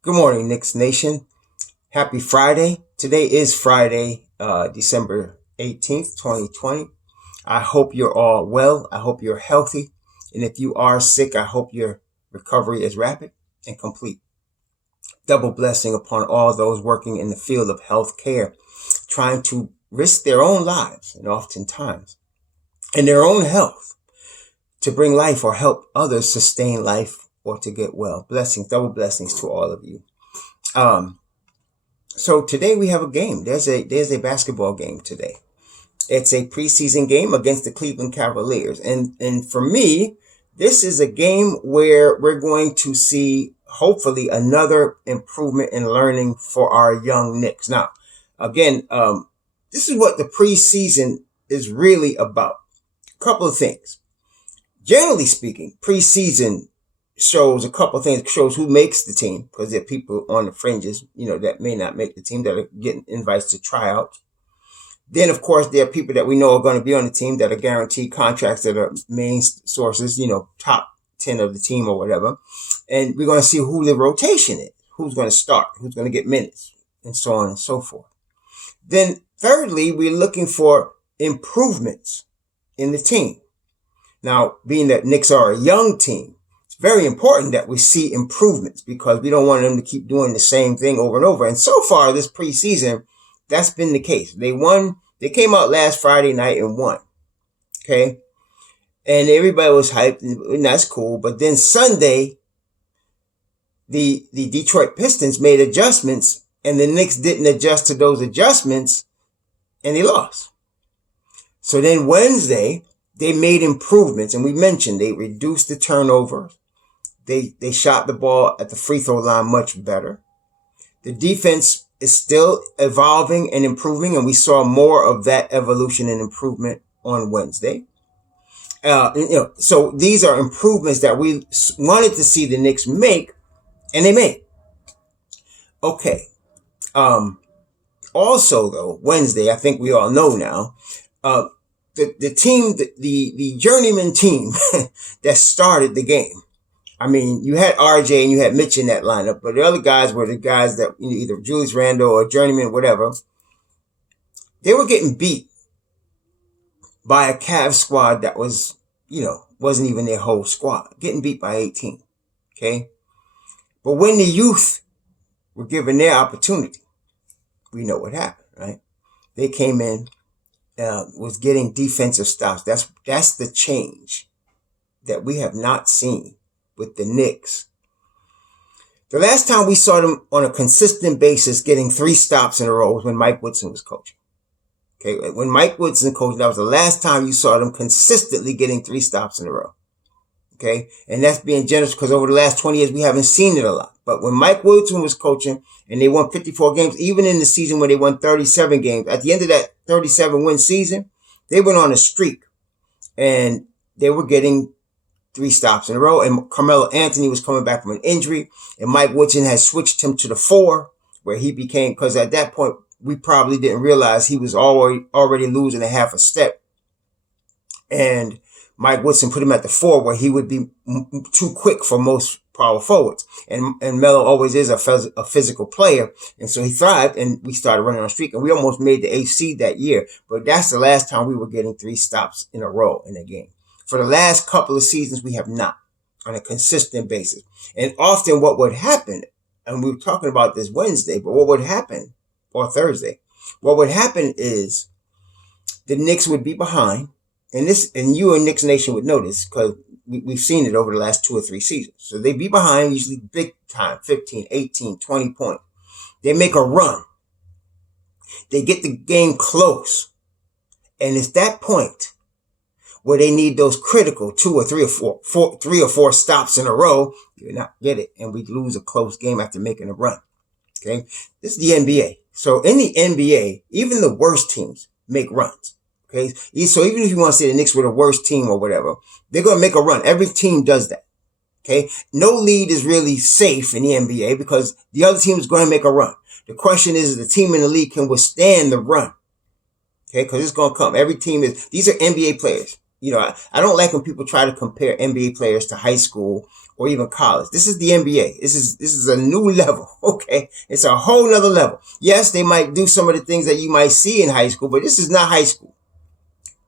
Good morning, Knicks Nation. Happy Friday. Today is Friday, December 18th, 2020. I hope you're all well. I hope you're healthy. And if you are sick, I hope your recovery is rapid and complete. Double blessing upon all those working in the field of health care, trying to risk their own lives and oftentimes and their own health to bring life or help others sustain life or to get well. Blessings, double blessings to all of you. So today we have a game. There's a basketball game today. It's a preseason game against the Cleveland Cavaliers. And for me, this is a game where we're going to see hopefully another improvement in learning for our young Knicks. Now, again, this is what the preseason is really about. A couple of things. Generally speaking, preseason shows a couple of things, shows who makes the team, because there are people on the fringes, that may not make the team that are getting invites to tryouts. Then, of course, there are people that we know are going to be on the team that are guaranteed contracts that are main sources, top 10 of the team or whatever. And we're going to see who the rotation is, who's going to start, who's going to get minutes, and so on and so forth. Then, thirdly, we're looking for improvements in the team. Now, being that Knicks are a young team, it's very important that we see improvements because we don't want them to keep doing the same thing over and over. And so far, this preseason, that's been the case. They came out last Friday night and won. Okay. And everybody was hyped and that's cool. But then Sunday, the Detroit Pistons made adjustments and the Knicks didn't adjust to those adjustments and they lost. So then Wednesday, they made improvements, and we mentioned they reduced the turnovers. They shot the ball at the free throw line much better. The defense is still evolving and improving, and we saw more of that evolution and improvement on Wednesday. So these are improvements that we wanted to see the Knicks make, and they made. Okay. Also, though, Wednesday, I think we all know now, the team, the journeyman team that started the game. I mean, you had RJ and you had Mitch in that lineup, but the other guys were the guys that either Julius Randle or journeyman, whatever. They were getting beat by a Cavs squad that was, wasn't even their whole squad, getting beat by 18. Okay. But when the youth were given their opportunity, we know what happened, right? They came in, was getting defensive stops. That's the change that we have not seen with the Knicks. The last time we saw them on a consistent basis getting 3 stops in a row was when Mike Woodson was coaching. Okay, when Mike Woodson coached, that was the last time you saw them consistently getting 3 stops in a row. Okay, and that's being generous because over the last 20 years we haven't seen it a lot. But when Mike Woodson was coaching and they won 54 games, even in the season when they won 37 games, at the end of that 37 win season, they went on a streak and they were getting 3 stops in a row. And Carmelo Anthony was coming back from an injury and Mike Woodson had switched him to the 4 where he became, because at that point we probably didn't realize he was already losing a half a step. And Mike Woodson put him at the 4 where he would be too quick for most power forwards. And Melo always is a physical player. And so he thrived and we started running on a streak and we almost made the 8th seed that year. But that's the last time we were getting 3 stops in a row in a game. For the last couple of seasons, we have not on a consistent basis. And often what would happen, and we were talking about this Wednesday, but what would happen, or Thursday, what would happen is the Knicks would be behind. And you and Knicks Nation would know this because we've seen it over the last 2 or 3 seasons. So they'd be behind, usually big time, 15, 18, 20 points. They make a run. They get the game close. And it's that point where they need those critical 2 or 3 or 4 stops in a row. You not get it. And we lose a close game after making a run. Okay. This is the NBA. So in the NBA, even the worst teams make runs. Okay, so even if you want to say the Knicks were the worst team or whatever, they're going to make a run. Every team does that. Okay, no lead is really safe in the NBA because the other team is going to make a run. The question is, the team in the league can withstand the run. Okay, because it's going to come. Every team these are NBA players. I don't like when people try to compare NBA players to high school or even college. This is the NBA. This is a new level. Okay. It's a whole nother level. Yes, they might do some of the things that you might see in high school, but this is not high school.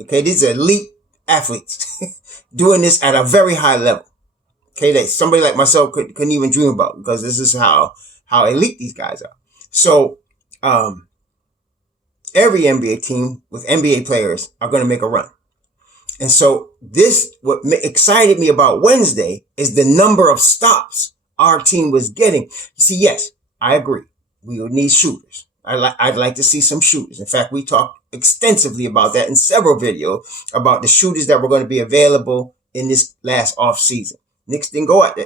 Okay. These are elite athletes doing this at a very high level. Okay. That somebody like myself couldn't even dream about, because this is how elite these guys are. So, every NBA team with NBA players are going to make a run. And so what excited me about Wednesday is the number of stops our team was getting. You see, yes, I agree. We would need shooters. I'd like to see some shooters. In fact, we talked extensively about that in several videos about the shooters that were going to be available in this last off season. Knicks didn't go at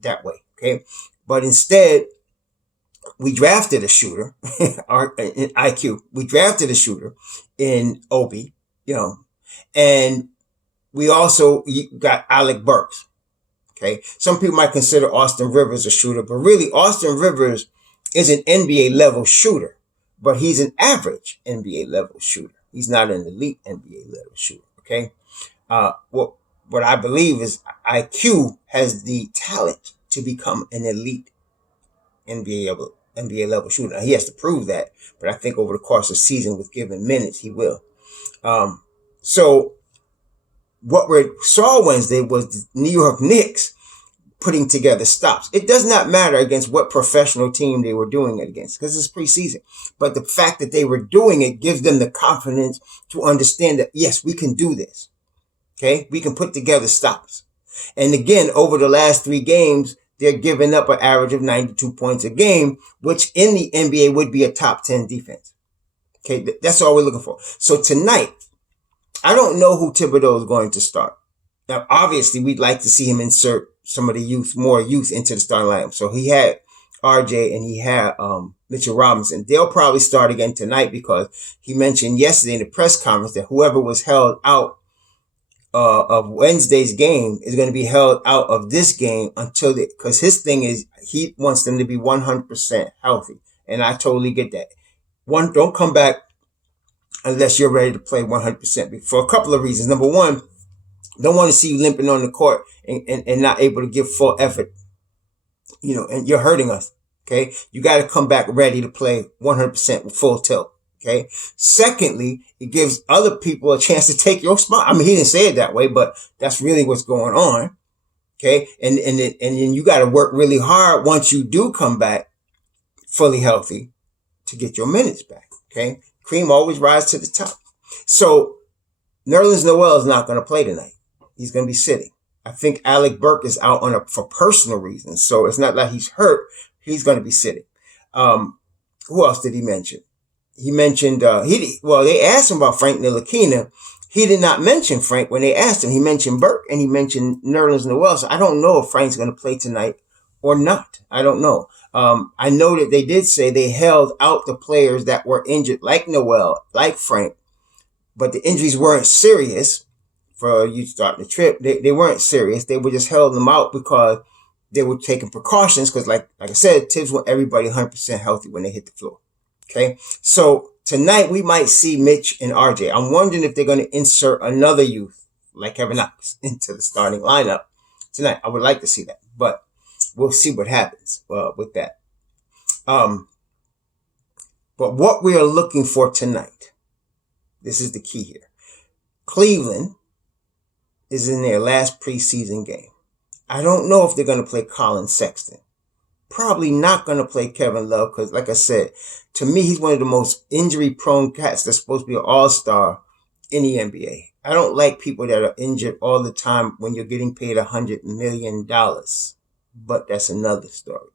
that way. Okay. But instead, we drafted a shooter, in IQ. We drafted a shooter in Obi, and we also got Alec Burks. Okay. Some people might consider Austin Rivers a shooter, but really Austin Rivers is an NBA level shooter, but he's an average NBA level shooter. He's not an elite NBA level shooter. Okay. What I believe is IQ has the talent to become an elite NBA level shooter. Now, he has to prove that, but I think over the course of the season, with given minutes, he will. So what we saw Wednesday was the New York Knicks putting together stops. It does not matter against what professional team they were doing it against, because it's preseason. But the fact that they were doing it gives them the confidence to understand that, yes, we can do this. Okay. We can put together stops. And again, over the last 3 games, they're giving up an average of 92 points a game, which in the NBA would be a top 10 defense. Okay. That's all we're looking for. So tonight, I don't know who Thibodeau is going to start. Now, obviously, we'd like to see him insert some of the more youth into the starting lineup. So he had RJ and he had Mitchell Robinson. They'll probably start again tonight, because he mentioned yesterday in the press conference that whoever was held out of Wednesday's game is going to be held out of this game because his thing is he wants them to be 100% healthy. And I totally get that. Don't come back unless you're ready to play 100% for a couple of reasons. Number one, don't want to see you limping on the court and not able to give full effort, and you're hurting us. Okay. You got to come back ready to play 100% with full tilt. Okay. Secondly, it gives other people a chance to take your spot. I mean, he didn't say it that way, but that's really what's going on. Okay. And then you got to work really hard once you do come back fully healthy to get your minutes back. Okay. Cream always rises to the top. So Nerlens Noel is not going to play tonight. He's going to be sitting. I think Alec Burke is out for personal reasons. So it's not like he's hurt. He's going to be sitting. Who else did he mention? He mentioned, they asked him about Frank Ntilikina. He did not mention Frank when they asked him. He mentioned Burke and he mentioned Nerlens Noel. So I don't know if Frank's going to play tonight or not. I don't know. I know that they did say they held out the players that were injured, like Noel, like Frank, but the injuries weren't serious for you starting the trip. They weren't serious. They were just held them out because they were taking precautions. Because like I said, Tibbs want everybody 100% healthy when they hit the floor. Okay. So tonight we might see Mitch and RJ. I'm wondering if they're going to insert another youth like Kevin Knox into the starting lineup tonight. I would like to see that, but we'll see what happens with that. But what we are looking for tonight, this is the key here. Cleveland is in their last preseason game. I don't know if they're going to play Colin Sexton. Probably not going to play Kevin Love because, like I said, to me, he's one of the most injury-prone cats that's supposed to be an all-star in the NBA. I don't like people that are injured all the time when you're getting paid $100 million. But that's another story.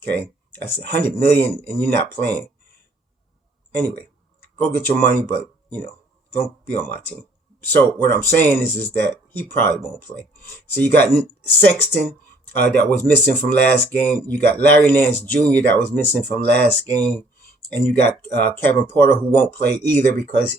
Okay? That's $100 million and you're not playing. Anyway, go get your money, but, don't be on my team. So what I'm saying is that he probably won't play. So you got Sexton that was missing from last game. You got Larry Nance Jr. that was missing from last game. And you got Kevin Porter who won't play either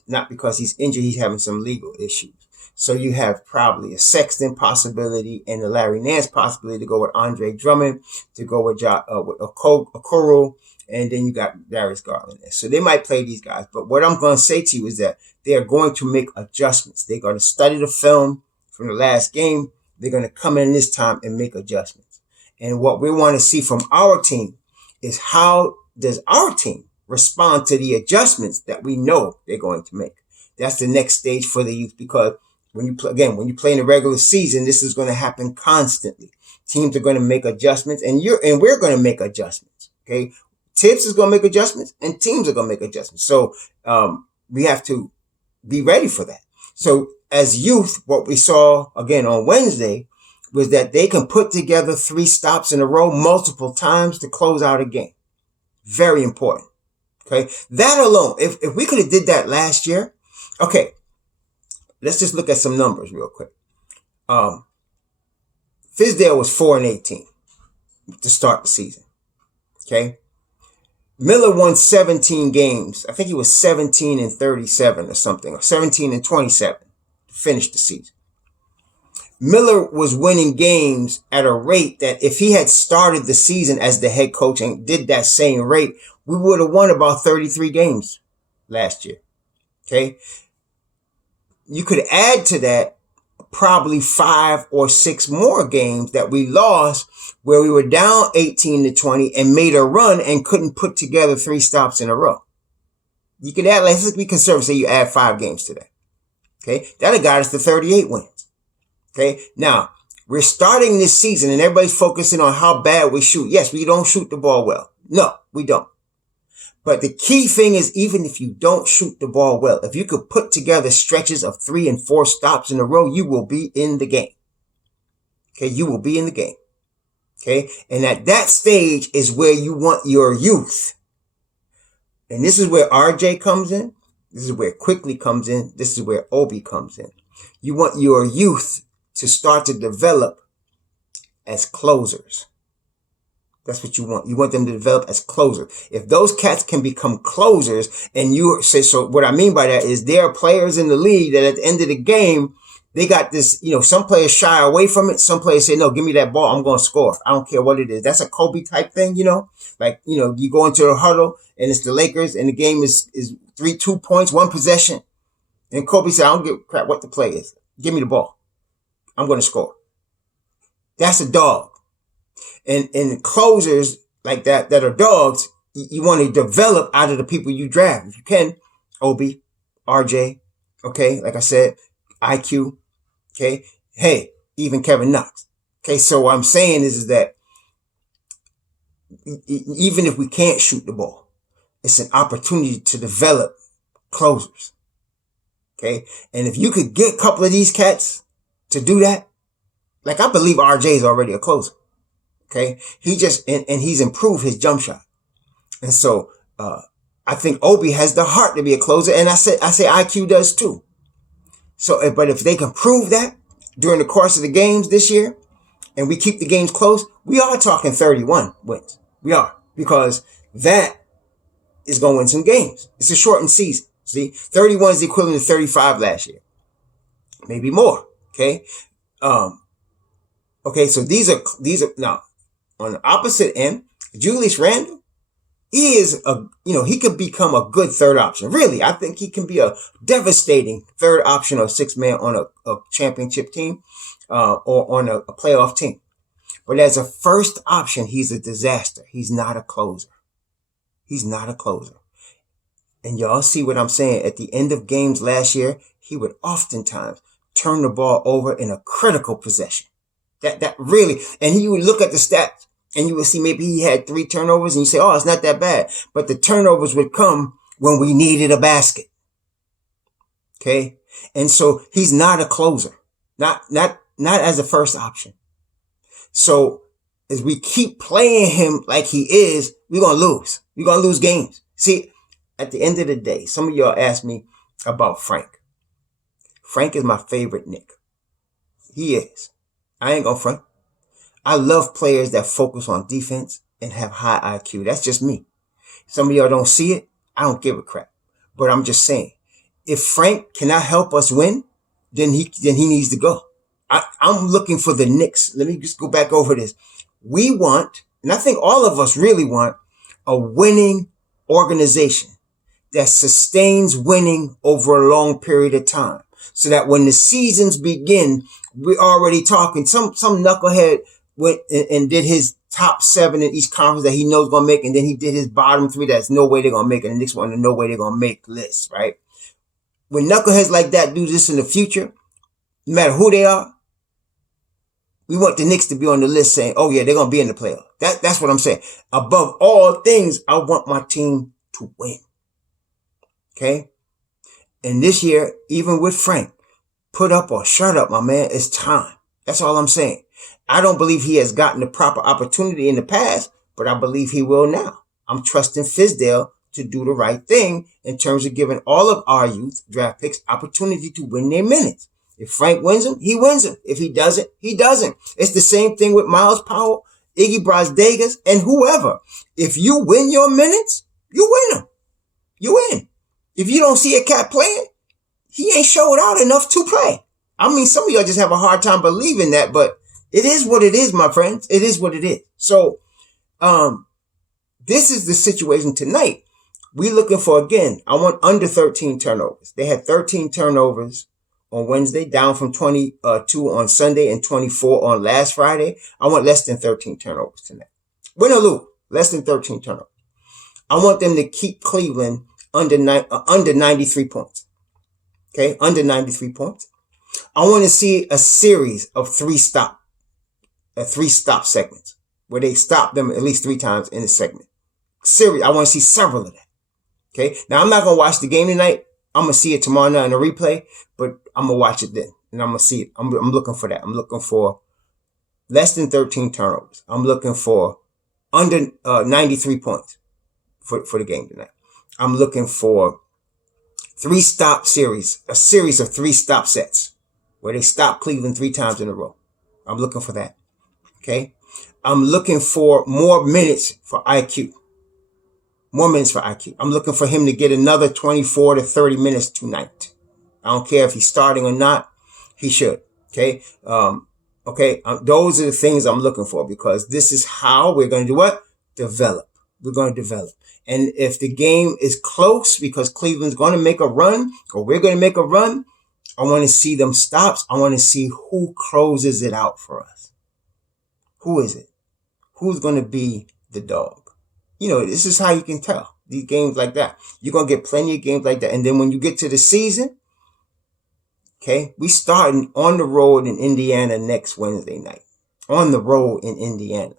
not because he's injured, he's having some legal issues. So you have probably a Sexton possibility and a Larry Nance possibility to go with Andre Drummond, to go with Okoro, and then you got Darius Garland there. So they might play these guys. But what I'm going to say to you is that they are going to make adjustments. They're going to study the film from the last game. They're going to come in this time and make adjustments. And what we want to see from our team is how does our team respond to the adjustments that we know they're going to make. That's the next stage for the youth, because when you play, again, when you play in the regular season, this is going to happen constantly. Teams are going to make adjustments, and we're going to make adjustments. Okay. Tips is going to make adjustments and teams are going to make adjustments. So, we have to be ready for that. So as youth, what we saw again on Wednesday was that they can put together 3 stops in a row multiple times to close out a game. Very important. Okay. That alone, if we could have did that last year, okay, let's just look at some numbers real quick. Fizdale was 4-18 to start the season. Okay. Miller won 17 games. I think he was 17-37 or something, or 17-27 to finish the season. Miller was winning games at a rate that if he had started the season as the head coach and did that same rate, we would have won about 33 games last year. Okay. You could add to that probably 5 or 6 more games that we lost where we were down 18-20 and made a run and couldn't put together 3 stops in a row. You could add, let's be conservative, say you add 5 games to that. Okay. That'll got us to 38 wins. Okay. Now we're starting this season and everybody's focusing on how bad we shoot. Yes, we don't shoot the ball well. No, we don't. But the key thing is, even if you don't shoot the ball well, if you could put together stretches of 3 and 4 stops in a row, you will be in the game. Okay. You will be in the game. Okay. And at that stage is where you want your youth. And this is where RJ comes in. This is where Quickly comes in. This is where Obi comes in. You want your youth to start to develop as closers. That's what you want. You want them to develop as closers. If those cats can become closers, and you say, so what I mean by that is there are players in the league that at the end of the game, they got this, some players shy away from it. Some players say, no, give me that ball. I'm going to score. I don't care what it is. That's a Kobe type thing, like, you go into the huddle and it's the Lakers and the game is 2 points, 1 possession. And Kobe said, I don't give a crap what the play is. Give me the ball. I'm going to score. That's a dog. And closers like that are dogs, you want to develop out of the people you draft. If you can, Obi, RJ, okay, like I said, IQ, okay, hey, even Kevin Knox. Okay, so what I'm saying is that even if we can't shoot the ball, it's an opportunity to develop closers. Okay, and if you could get a couple of these cats to do that, like I believe RJ is already a closer. Okay. He just, and he's improved his jump shot. And so, I think Obi has the heart to be a closer. And I say IQ does too. So, but if they can prove that during the course of the games this year and we keep the games close, we are talking 31 wins. We are, because that is going to win some games. It's a shortened season. See, 31 is the equivalent to 35 last year. Maybe more. Okay. Okay. So these are now, on the opposite end, Julius Randle, he is he could become a good third option. Really, I think he can be a devastating third option or 6-man on a championship team, or on a playoff team. But as a first option, he's a disaster. He's not a closer. He's not a closer. And y'all see what I'm saying? At the end of games last year, he would oftentimes turn the ball over in a critical possession. That really, and he would look at the stats and you would see maybe he had 3 turnovers and you say, oh, it's not that bad. But the turnovers would come when we needed a basket. Okay. And so he's not a closer, not as a first option. So as we keep playing him like he is, we're going to lose. We're going to lose games. See, at the end of the day, some of y'all asked me about Frank. Frank is my favorite Knick. He is. I ain't gonna front. I love players that focus on defense and have high IQ. That's just me. Some of y'all don't see it. I don't give a crap. But I'm just saying, if Frank cannot help us win, then he needs to go. I'm looking for the Knicks. Let me just go back over this. We want, and I think all of us really want, a winning organization that sustains winning over a long period of time. So that when the seasons begin, We're already talking. Some knucklehead went and did his top 7 in each conference that he knows gonna make, and then he did his bottom 3 that's no way they're gonna make, and the Knicks want to no way they're gonna make lists, right? When knuckleheads like that do this in the future, no matter who they are, we want the Knicks to be on the list saying, oh yeah, they're gonna be in the playoffs. That's what I'm saying. Above all things, I want my team to win. Okay? And this year, even with Frank, put up or shut up, my man. It's time. That's all I'm saying. I don't believe he has gotten the proper opportunity in the past, but I believe he will now. I'm trusting Fizdale to do the right thing in terms of giving all of our youth draft picks opportunity to win their minutes. If Frank wins them, he wins them. If he doesn't, he doesn't. It's the same thing with Miles Powell, Iggy Brasdegas, and whoever. If you win your minutes, you win them. You win. If you don't see a cat playing, he ain't showed out enough to play. I mean, some of y'all just have a hard time believing that, but it is what it is, my friends. It is what it is. So, this is the situation tonight. We looking for, again, I want under 13 turnovers. They had 13 turnovers on Wednesday, down from 22 on Sunday and 24 on last Friday. I want less than 13 turnovers tonight. Win or lose, less than 13 turnovers. I want them to keep Cleveland under 93 points. Okay, under 93 points. I want to see a series of 3 stop segments where they stop them at least 3 times in a segment. Series, I want to see several of that. Okay, now I'm not going to watch the game tonight. I'm going to see it tomorrow night in a replay, but I'm going to watch it then. And I'm going to see it. I'm looking for that. I'm looking for less than 13 turnovers. I'm looking for under 93 points for the game tonight. I'm looking for 3 stop series, a series of 3 stop sets where they stop Cleveland 3 times in a row. I'm looking for that. Okay. I'm looking for more minutes for IQ. More minutes for IQ. I'm looking for him to get another 24 to 30 minutes tonight. I don't care if he's starting or not. He should. Okay. Those are the things I'm looking for, because this is how we're going to do what? Develop. We're going to develop. And if the game is close because Cleveland's going to make a run or we're going to make a run, I want to see them stops. I want to see who closes it out for us. Who is it? Who's going to be the dog? You know, this is how you can tell these games like that. You're going to get plenty of games like that. And then when you get to the season, okay, we starting on the road in Indiana next Wednesday night. On the road in Indiana.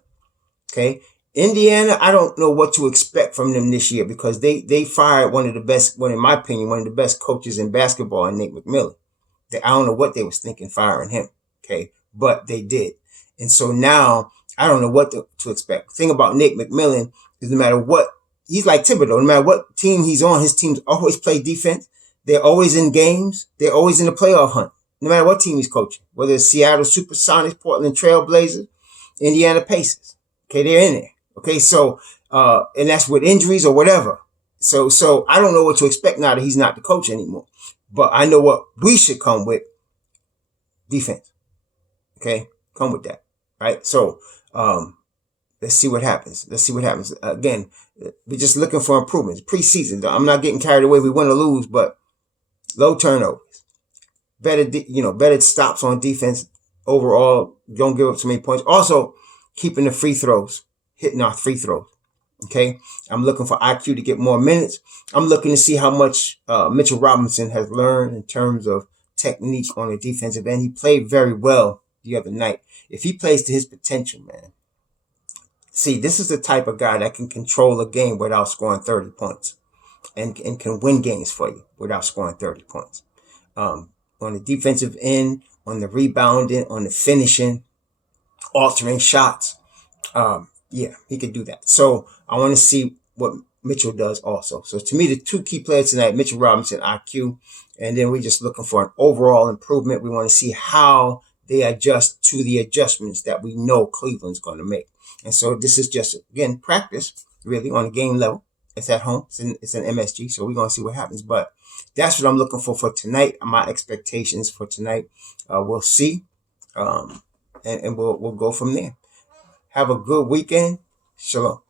Okay. Indiana, I don't know what to expect from them this year, because they fired one of the best, in my opinion, one of the best coaches in basketball, in Nate McMillan. I don't know what they was thinking firing him. Okay. But they did. And so now I don't know what to expect. The thing about Nate McMillan is no matter what, he's like Thibodeau. No matter what team he's on, his teams always play defense. They're always in games. They're always in the playoff hunt. No matter what team he's coaching, whether it's Seattle Supersonics, Portland Trail Blazers, Indiana Pacers. Okay, they're in there. Okay, so, and that's with injuries or whatever. So I don't know what to expect now that he's not the coach anymore. But I know what we should come with: defense. Okay, come with that. Right? So, let's see what happens. Again, we're just looking for improvements. Preseason, I'm not getting carried away. We win or lose, but low turnovers, better stops on defense overall. Don't give up so many points. Also, keeping the free throws, hitting our free throws. Okay, I'm looking for IQ to get more minutes. I'm looking to see how much Mitchell Robinson has learned in terms of technique on the defensive end. He played very well the other night. If he plays to his potential, man. See, this is the type of guy that can control a game without scoring 30 points and can win games for you without scoring 30 points. On the defensive end, on the rebounding, on the finishing, altering shots. Yeah, he could do that. So I want to see what Mitchell does also. So to me, the 2 key players tonight, Mitchell Robinson, IQ, and then we're just looking for an overall improvement. We want to see how they adjust to the adjustments that we know Cleveland's going to make. And so this is just, again, practice really on a game level. It's at home. It's an MSG. So we're going to see what happens. But that's what I'm looking for tonight. My expectations for tonight. We'll see. And we'll go from there. Have a good weekend. Shalom.